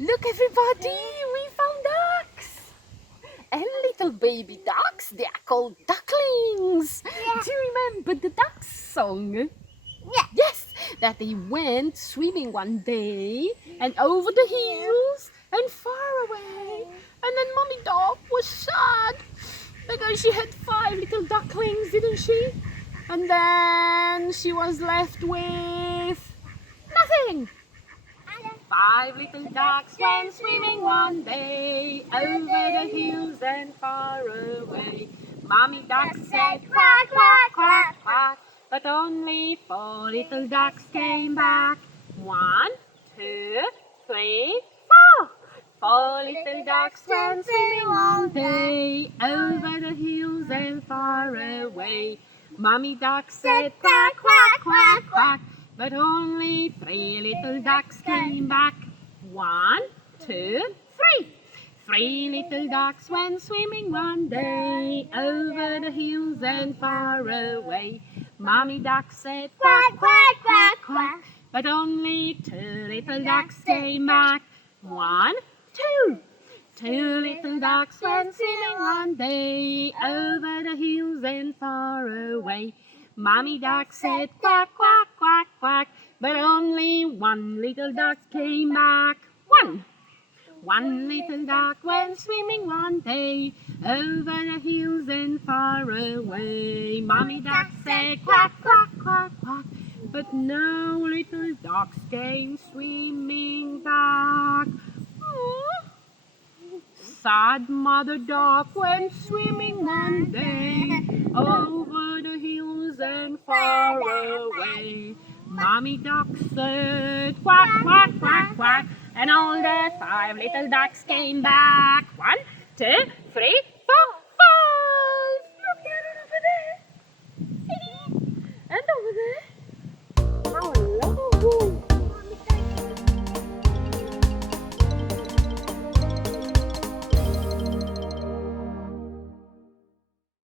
Look everybody, we found ducks! And little baby ducks, they are called ducklings. Yeah. Do you remember the duck song? Yeah. Yes, that they went swimming one day and over the hills and far away. And then Mommy Duck was sad because she had 5 little ducklings, didn't she? And then she was left with nothing. 5 little ducks went swimming one day over the hills and far away. Mommy duck said quack, quack, quack, quack, but only 4 little ducks came back. 1, 2, 3, 4. 4 little ducks went swimming one day over the hills and far away. Mommy duck said quack, quack, quack, quack, but only 3 little ducks came back. 1, 2, 3. 3 little ducks went swimming one day over the hills and far away. Mommy duck said quack, quack, quack, quack, but only 2 little ducks came back. 1, 2. 2 little ducks went swimming one day over the hills and far away. Mommy duck said quack, quack, quack, quack, but only 1 little duck came back. 1 little duck went swimming one day over the hills and far away. Mommy duck said quack, quack, quack, quack, but no little ducks came swimming back. Sad Mother Duck went swimming one day over the hills and far away. Mommy Duck said quack, quack, quack, quack, and all the 5 little ducks came back. 1, 2, 3, 4.